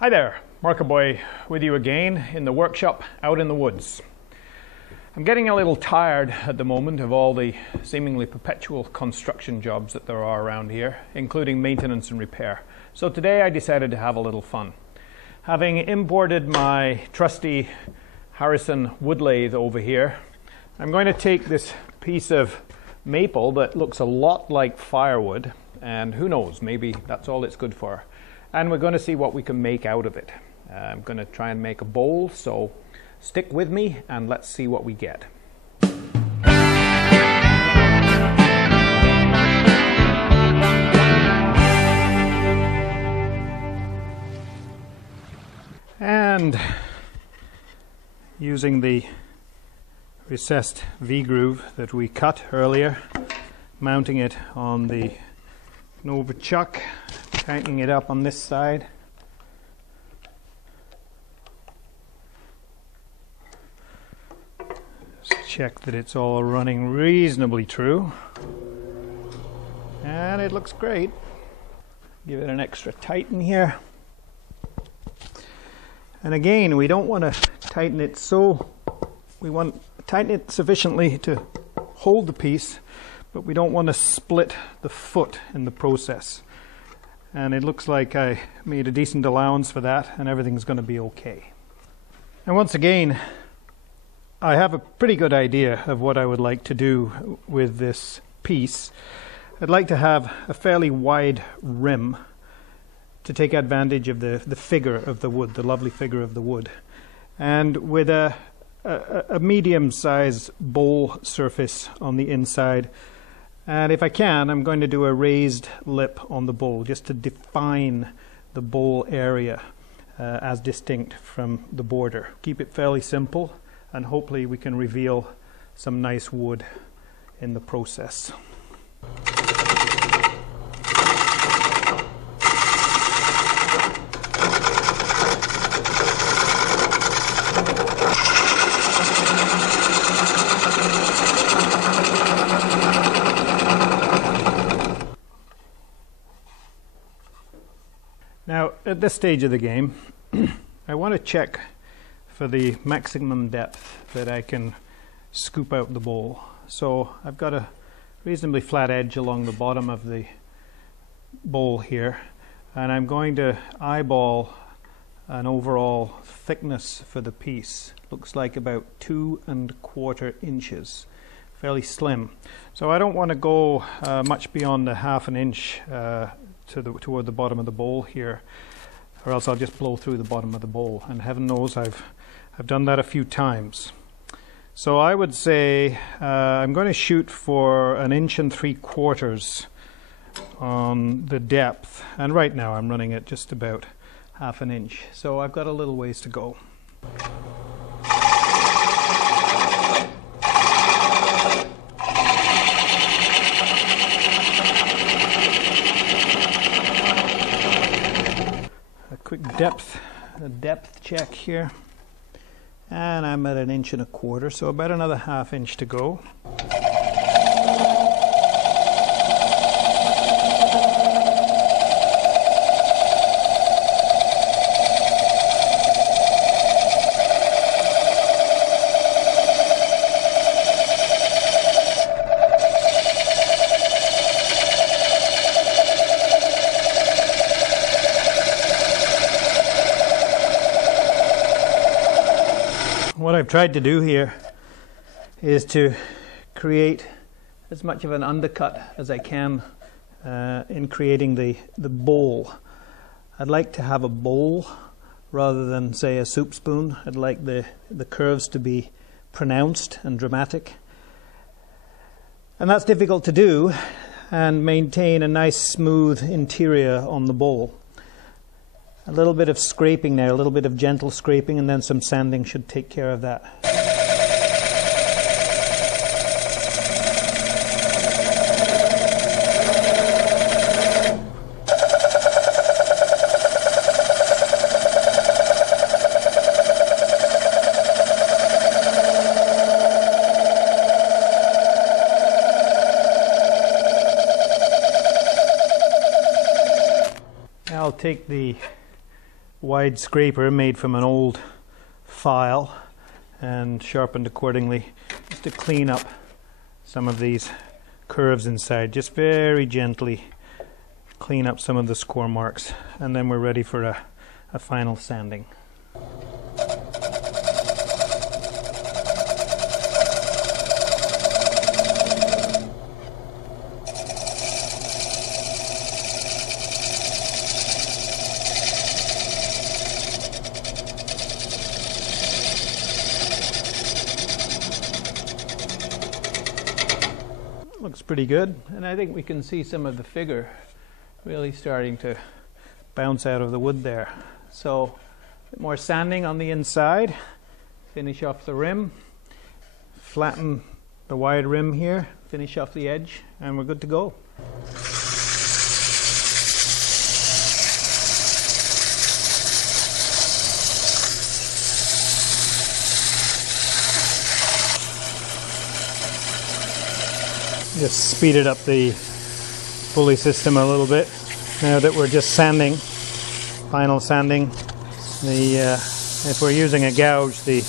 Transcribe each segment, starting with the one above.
Hi there, Marker Boy with you again in the workshop out in the woods. I'm getting a little tired at the moment of all the seemingly perpetual construction jobs that there are around here, including maintenance and repair. So today I decided to have a little fun. Having imported my trusty Harrison wood lathe over here, I'm going to take this piece of maple that looks a lot like firewood, and who knows, maybe that's all it's good for. And we're going to see what we can make out of it. I'm going to try and make a bowl, so stick with me and let's see what we get. And using the recessed V-groove that we cut earlier, mounting it on the Nova chuck, tightening it up on this side. Just check that it's all running reasonably true. And it looks great. Give it an extra tighten here. And again, we don't want to tighten it so, we want to tighten it sufficiently to hold the piece, but we don't want to split the foot in the process. And it looks like I made a decent allowance for that, and everything's going to be okay. And once again, I have a pretty good idea of what I would like to do with this piece. I'd like to have a fairly wide rim to take advantage of the figure of the wood, the lovely figure of the wood. And with a medium-sized bowl surface on the inside. And if I can, I'm going to do a raised lip on the bowl just to define the bowl area as distinct from the border. Keep it fairly simple, and hopefully we can reveal some nice wood in the process. Now, at this stage of the game, I want to check for the maximum depth that I can scoop out the bowl. So I've got a reasonably flat edge along the bottom of the bowl here, and I'm going to eyeball an overall thickness for the piece. Looks like about 2 1/4 inches, fairly slim. So I don't want to go much beyond a 1/2 inch toward the bottom of the bowl here, or else I'll just blow through the bottom of the bowl, and heaven knows I've done that a few times. So I would say I'm going to shoot for 1 3/4 inches on the depth, and right now I'm running it just about 1/2 inch, so I've got a little ways to go. Quick depth check here, and I'm at 1 1/4 inches, so about another 1/2 inch to go. What I've tried to do here is to create as much of an undercut as I can in creating the bowl. I'd like to have a bowl rather than, say, a soup spoon. I'd like the curves to be pronounced and dramatic. And that's difficult to do and maintain a nice smooth interior on the bowl. A little bit of scraping there, a little bit of gentle scraping, and then some sanding should take care of that. I'll take the wide scraper made from an old file and sharpened accordingly, just to clean up some of these curves inside. Just very gently clean up some of the score marks, and then we're ready for a final sanding. Looks pretty good, and I think we can see some of the figure really starting to bounce out of the wood there. So a bit more sanding on the inside, finish off the rim, flatten the wide rim here, finish off the edge, and we're good to go. Just speeded up the pulley system a little bit now that we're just sanding, final sanding. If we're using a gouge, the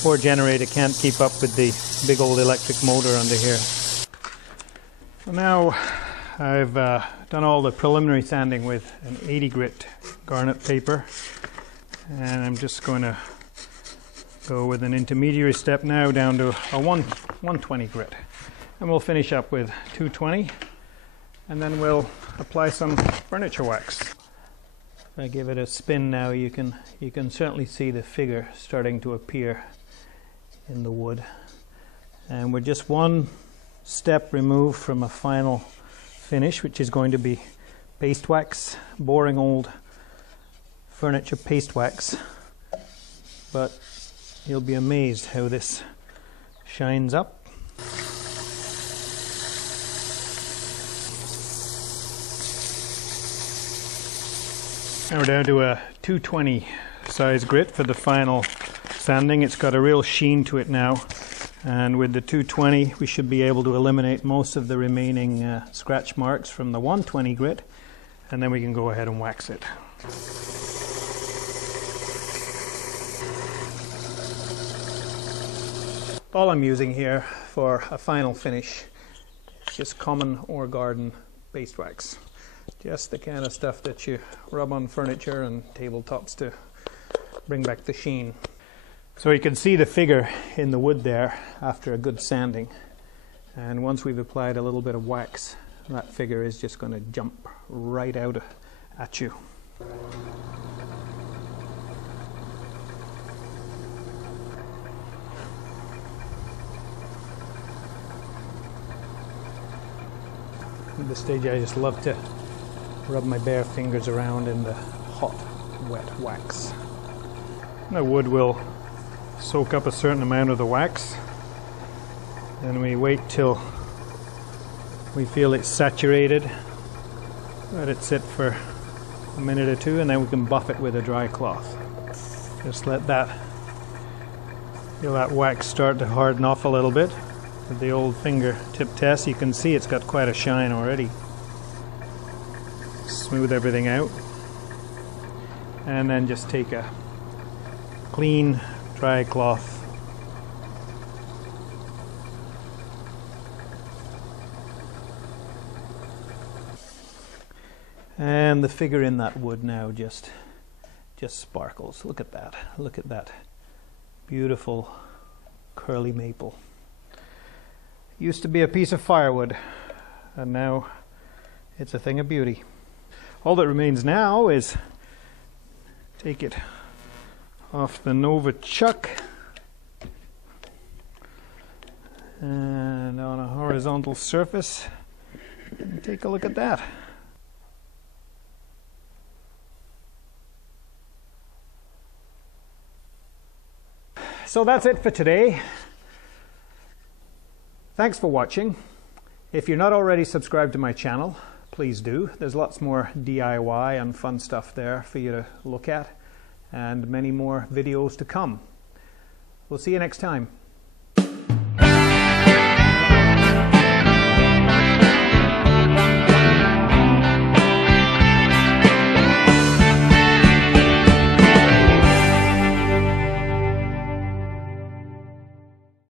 poor generator can't keep up with the big old electric motor under here. So now I've done all the preliminary sanding with an 80 grit garnet paper, and I'm just going to go with an intermediary step now down to a 120 grit. And we'll finish up with 220, and then we'll apply some furniture wax. If I give it a spin now, you can certainly see the figure starting to appear in the wood. And we're just one step removed from a final finish, which is going to be paste wax, boring old furniture paste wax. But you'll be amazed how this shines up. Now we're down to a 220 size grit for the final sanding. It's got a real sheen to it now, and with the 220 we should be able to eliminate most of the remaining scratch marks from the 120 grit, and then we can go ahead and wax it. All I'm using here for a final finish is just common or garden paste wax. Just the kind of stuff that you rub on furniture and tabletops to bring back the sheen. So you can see the figure in the wood there after a good sanding. And once we've applied a little bit of wax, that figure is just going to jump right out at you. At this stage I just love to rub my bare fingers around in the hot, wet wax. The wood will soak up a certain amount of the wax, and we wait till we feel it's saturated. Let it sit for a minute or two, and then we can buff it with a dry cloth. Just let that, feel that wax start to harden off a little bit. With the old fingertip test, you can see it's got quite a shine already. Smooth everything out, and then just take a clean dry cloth and the figure in that wood now just sparkles. Look at that, look at that beautiful curly maple. Used to be a piece of firewood, and now it's a thing of beauty. All that remains now is take it off the Nova chuck and on a horizontal surface, and take a look at that. So that's it for today. Thanks for watching. If you're not already subscribed to my channel, please do. There's lots more DIY and fun stuff there for you to look at, and many more videos to come. We'll see you next time.